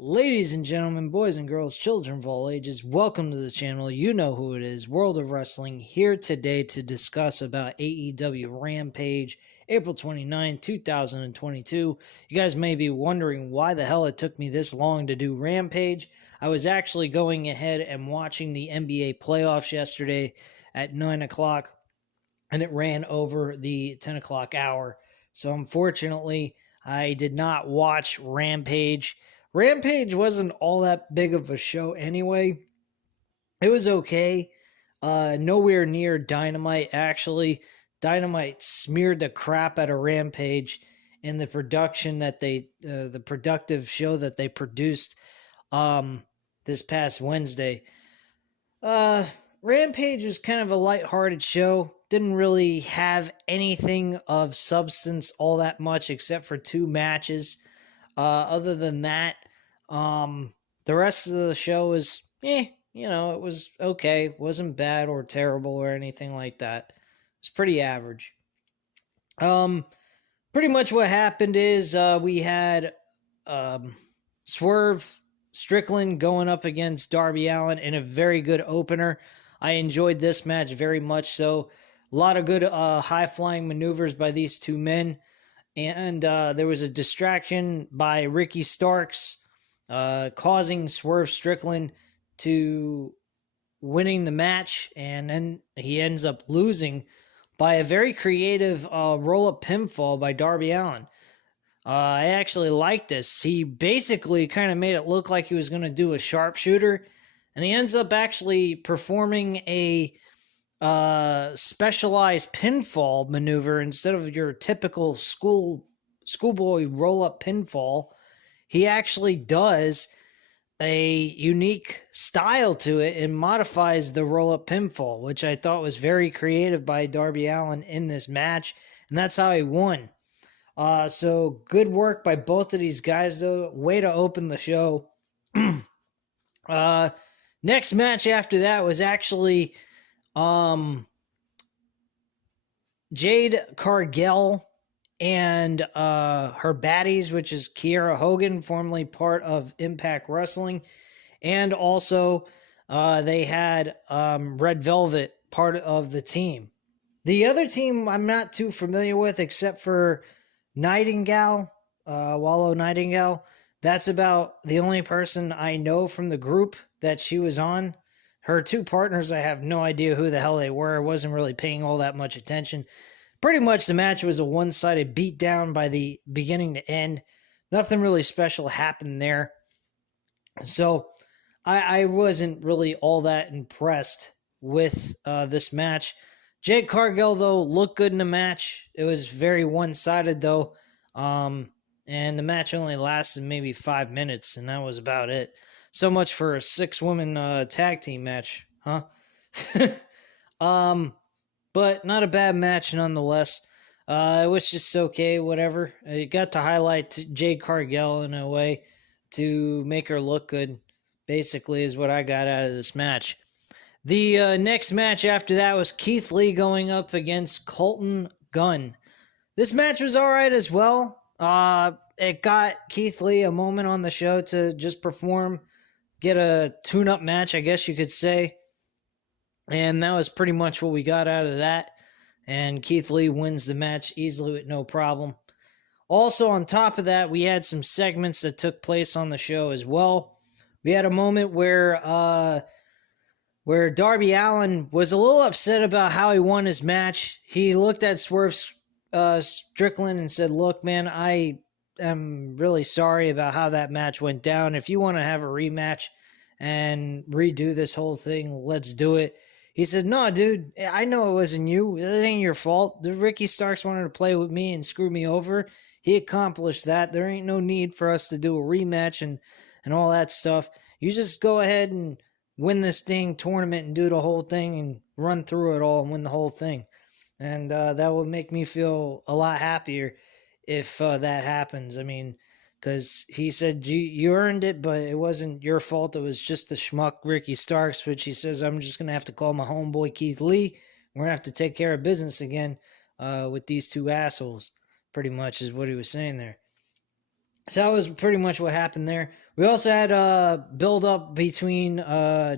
Ladies and gentlemen, boys and girls, children of all ages, welcome to the channel. You know who it is, World of Wrestling, here today to discuss about AEW Rampage, April 29, 2022. You guys may be wondering why the hell it took me this long to do Rampage. I was actually going ahead and watching the NBA playoffs yesterday at 9 o'clock, and it ran over the 10 o'clock hour. So unfortunately, I did not watch Rampage. Rampage wasn't all that big of a show anyway. It was okay. Nowhere near Dynamite, actually. Dynamite smeared the crap out of Rampage in the production that the productive show that they produced this past Wednesday. Rampage was kind of a lighthearted show. Didn't really have anything of substance all that much except for two matches. Other than that, the rest of the show was, it was okay. Wasn't bad or terrible or anything like that. It's pretty average. Pretty much what happened is we had Swerve Strickland going up against Darby Allin in a very good opener. I enjoyed this match very much so. A lot of good high-flying maneuvers by these two men. And there was a distraction by Ricky Starks, causing Swerve Strickland to winning the match, and then he ends up losing by a very creative roll-up pinfall by Darby Allin. I actually like this. He basically kind of made it look like he was going to do a sharpshooter, and he ends up actually performing a specialized pinfall maneuver instead of your typical schoolboy roll-up pinfall. He actually does a unique style to it and modifies the roll-up pinfall, which I thought was very creative by Darby Allin in this match, and that's how he won. So good work by both of these guys, though. Way to open the show. Next match after that was actually Jade Cargill and her baddies, which is Kiera Hogan, formerly part of Impact Wrestling, and also they had Red Velvet part of the team. The other team I'm not too familiar with except for Nightingale, Wallow Nightingale. That's about the only person I know from the group that she was on. Her two partners, I have no idea who the hell they were. I wasn't really paying all that much attention. Pretty much the match was a one-sided beatdown by the beginning to end. Nothing really special happened there. So I wasn't really all that impressed with this match. Jade Cargill, though, looked good in the match. It was very one-sided, though. And the match only lasted maybe 5 minutes, and that was about it. So much for a 6-woman tag team match, huh? But not a bad match nonetheless. It was just okay, whatever. I got to highlight Jade Cargill in a way to make her look good, basically, is what I got out of this match. The next match after that was Keith Lee going up against Colton Gunn. This match was alright as well. It got Keith Lee a moment on the show to just perform, get a tune-up match, I guess you could say. And that was pretty much what we got out of that. And Keith Lee wins the match easily with no problem. Also, on top of that, we had some segments that took place on the show as well. We had a moment where Darby Allin was a little upset about how he won his match. He looked at Swerve Strickland and said, "Look, man, I am really sorry about how that match went down. If you want to have a rematch and redo this whole thing, let's do it." He said, "No, dude, I know it wasn't you. It ain't your fault. The Ricky Starks wanted to play with me and screw me over. He accomplished that. There ain't no need for us to do a rematch and all that stuff. You just go ahead and win this dang tournament and do the whole thing and run through it all and win the whole thing. And that would make me feel a lot happier if that happens. I mean, because he said you earned it, but it wasn't your fault. It was just the schmuck Ricky Starks," which he says, "I'm just going to have to call my homeboy Keith Lee. We're going to have to take care of business again with these two assholes," pretty much is what he was saying there. So that was pretty much what happened there. We also had a build up between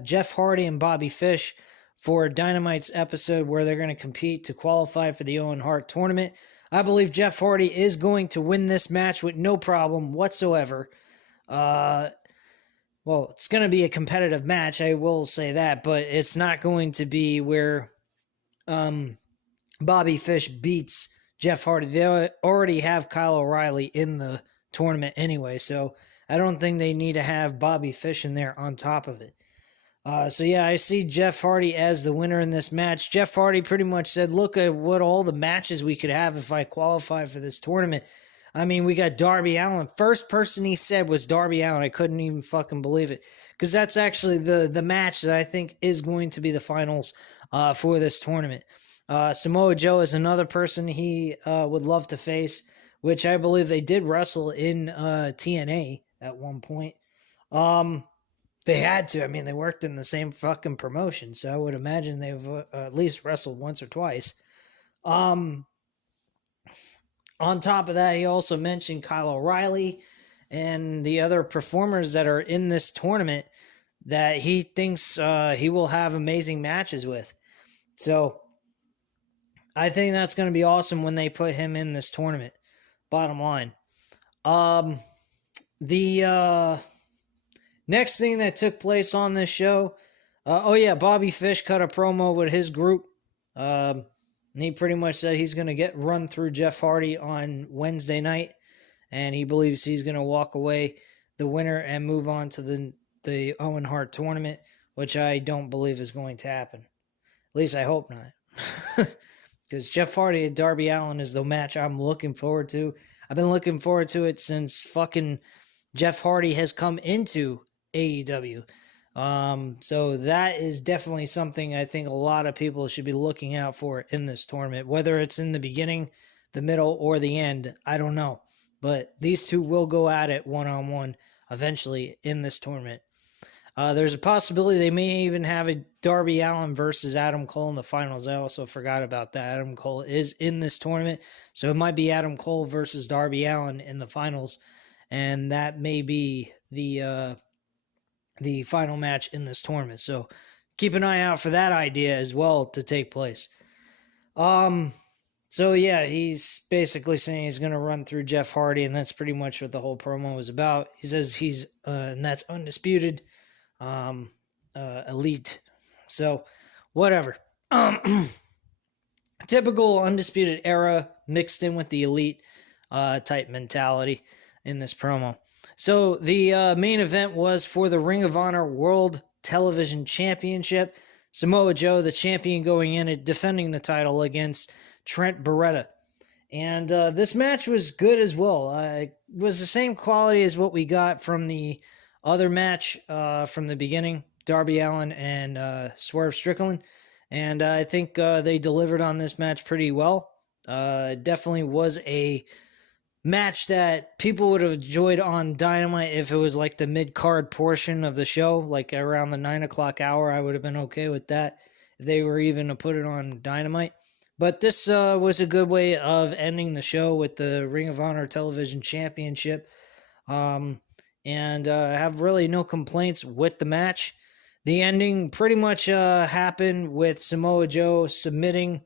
Jeff Hardy and Bobby Fish for Dynamite's episode where they're going to compete to qualify for the Owen Hart tournament. I believe Jeff Hardy is going to win this match with no problem whatsoever. Well, it's going to be a competitive match, I will say that, but it's not going to be where Bobby Fish beats Jeff Hardy. They already have Kyle O'Reilly in the tournament anyway, so I don't think they need to have Bobby Fish in there on top of it. So yeah, I see Jeff Hardy as the winner in this match. Jeff Hardy pretty much said, look at what all the matches we could have if I qualify for this tournament. I mean, we got Darby Allin. First person he said was Darby Allin. I couldn't even fucking believe it. Because that's actually the match that I think is going to be the finals for this tournament. Samoa Joe is another person he would love to face, which I believe they did wrestle in TNA at one point. They had to. I mean, they worked in the same fucking promotion, so I would imagine they've at least wrestled once or twice. On top of that, he also mentioned Kyle O'Reilly and the other performers that are in this tournament that he thinks he will have amazing matches with. So I think that's going to be awesome when they put him in this tournament. Bottom line. The next thing that took place on this show, Bobby Fish cut a promo with his group. And he pretty much said he's going to get run through Jeff Hardy on Wednesday night, and he believes he's going to walk away the winner and move on to the Owen Hart tournament, which I don't believe is going to happen. At least I hope not. Because Jeff Hardy and Darby Allin is the match I'm looking forward to. I've been looking forward to it since fucking Jeff Hardy has come into AEW. So that is definitely something I think a lot of people should be looking out for in this tournament. Whether it's in the beginning, the middle, or the end, I don't know. But these two will go at it one-on-one eventually in this tournament. There's a possibility they may even have a Darby Allin versus Adam Cole in the finals. I also forgot about that. Adam Cole is in this tournament, so it might be Adam Cole versus Darby Allin in the finals, and that may be the final match in this tournament. So keep an eye out for that idea as well to take place. So yeah, he's basically saying he's going to run through Jeff Hardy, and that's pretty much what the whole promo is about. He says he's, and that's undisputed, elite. So whatever. Typical Undisputed Era mixed in with the elite type mentality in this promo. So the main event was for the Ring of Honor World Television Championship. Samoa Joe, the champion, going in and defending the title against Trent Beretta. And this match was good as well. It was the same quality as what we got from the other match from the beginning, Darby Allin and Swerve Strickland. And I think they delivered on this match pretty well. It definitely was a match that people would have enjoyed on Dynamite if it was like the mid-card portion of the show, like around the 9 o'clock hour. I would have been okay with that if they were even to put it on Dynamite. But this was a good way of ending the show with the Ring of Honor Television Championship. And have really no complaints with the match. The ending pretty much happened with Samoa Joe submitting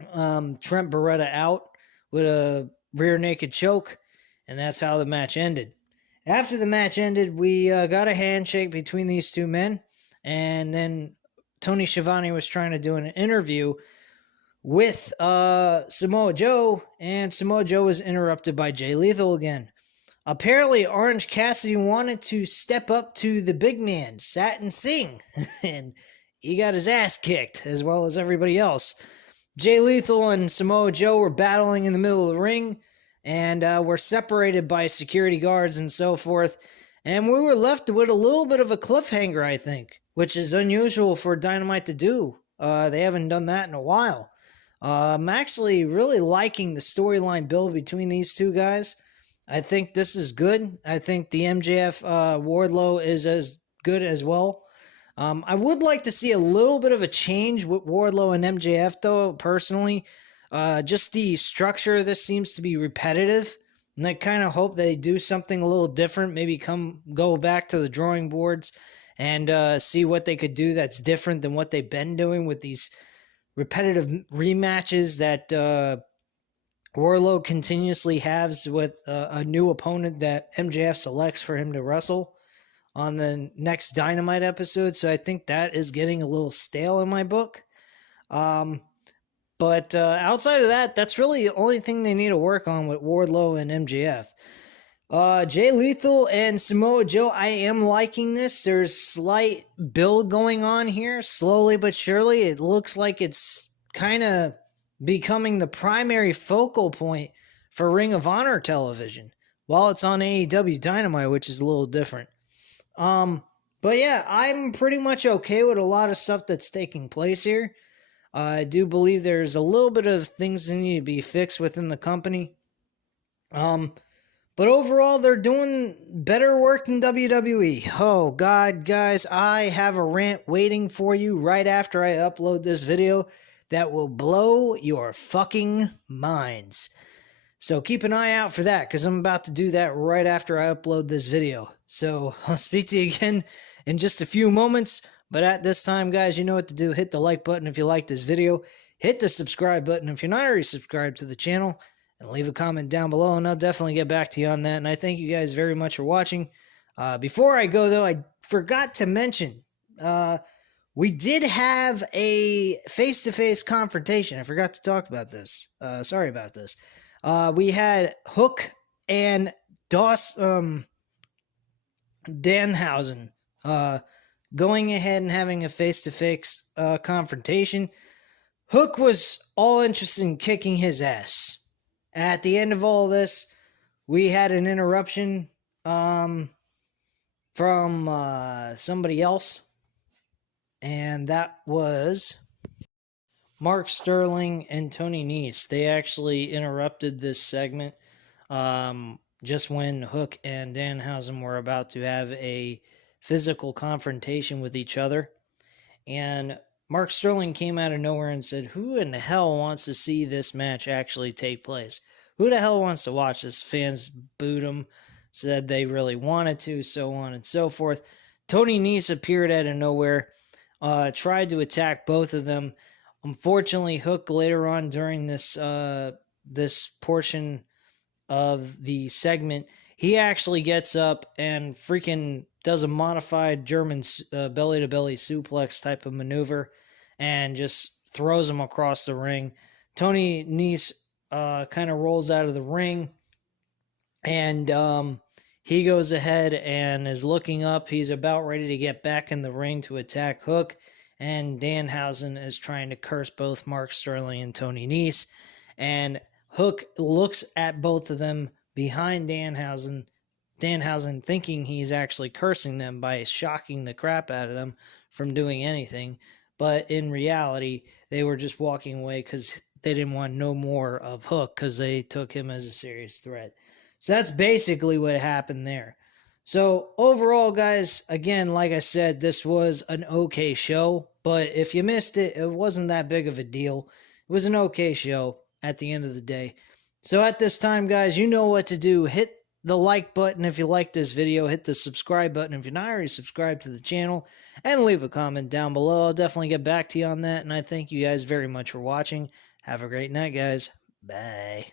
Trent Beretta out with a rear naked choke, and that's how the match ended. After the match ended, we got a handshake between these two men, and then Tony Schiavone was trying to do an interview with Samoa Joe, and Samoa Joe was interrupted by Jay Lethal again. Apparently, Orange Cassidy wanted to step up to the big man, Satin Singh, and he got his ass kicked, as well as everybody else. Jay Lethal and Samoa Joe were battling in the middle of the ring, and were separated by security guards and so forth, and we were left with a little bit of a cliffhanger, I think, which is unusual for Dynamite to do. They haven't done that in a while. I'm actually really liking the storyline build between these two guys. I think this is good. I think the MJF Wardlow is as good as well. I would like to see a little bit of a change with Wardlow and MJF, though, personally. Just the structure of this seems to be repetitive. And I kind of hope they do something a little different. Maybe go back to the drawing boards and see what they could do that's different than what they've been doing with these repetitive rematches that Wardlow continuously has with a new opponent that MJF selects for him to wrestle on the next Dynamite episode. So I think that is getting a little stale in my book. But outside of that, that's really the only thing they need to work on with Wardlow and MJF. Jay Lethal and Samoa Joe, I am liking this. There's slight build going on here, slowly but surely. It looks like it's kind of becoming the primary focal point for Ring of Honor television, while it's on AEW Dynamite, which is a little different. But yeah, I'm pretty much okay with a lot of stuff that's taking place here. I do believe there's a little bit of things that need to be fixed within the company. But overall, they're doing better work than WWE. Oh, God, guys, I have a rant waiting for you right after I upload this video that will blow your fucking minds. So keep an eye out for that, because I'm about to do that right after I upload this video. So I'll speak to you again in just a few moments. But at this time, guys, you know what to do. Hit the like button if you like this video. Hit the subscribe button if you're not already subscribed to the channel. And leave a comment down below, and I'll definitely get back to you on that. And I thank you guys very much for watching. Before I go, though, I forgot to mention, we did have a face-to-face confrontation. I forgot to talk about this. Sorry about this. We had Hook and Danhausen going ahead and having a face-to-face confrontation. Hook was all interested in kicking his ass. At the end of all this, we had an interruption from somebody else, and that was Mark Sterling and Tony Nese. They actually interrupted this segment just when Hook and Danhausen were about to have a physical confrontation with each other. And Mark Sterling came out of nowhere and said, who in the hell wants to see this match actually take place? Who the hell wants to watch this? Fans booed him, said they really wanted to, so on and so forth. Tony Nese appeared out of nowhere, tried to attack both of them. Unfortunately, Hook later on during this portion of the segment, he actually gets up and freaking does a modified German belly-to-belly suplex type of maneuver and just throws him across the ring. Tony Nese kind of rolls out of the ring, and he goes ahead and is looking up. He's about ready to get back in the ring to attack Hook, and Danhausen is trying to curse both Mark Sterling and Tony Nese, and Hook looks at both of them behind Danhausen thinking he's actually cursing them by shocking the crap out of them from doing anything. But in reality, they were just walking away because they didn't want no more of Hook because they took him as a serious threat. So that's basically what happened there. So overall, guys, again, like I said, this was an okay show. But if you missed it, it wasn't that big of a deal. It was an okay show at the end of the day. So at this time, guys, you know what to do. Hit the like button if you like this video. Hit the subscribe button if you're not already subscribed to the channel. And leave a comment down below. I'll definitely get back to you on that. And I thank you guys very much for watching. Have a great night, guys. Bye.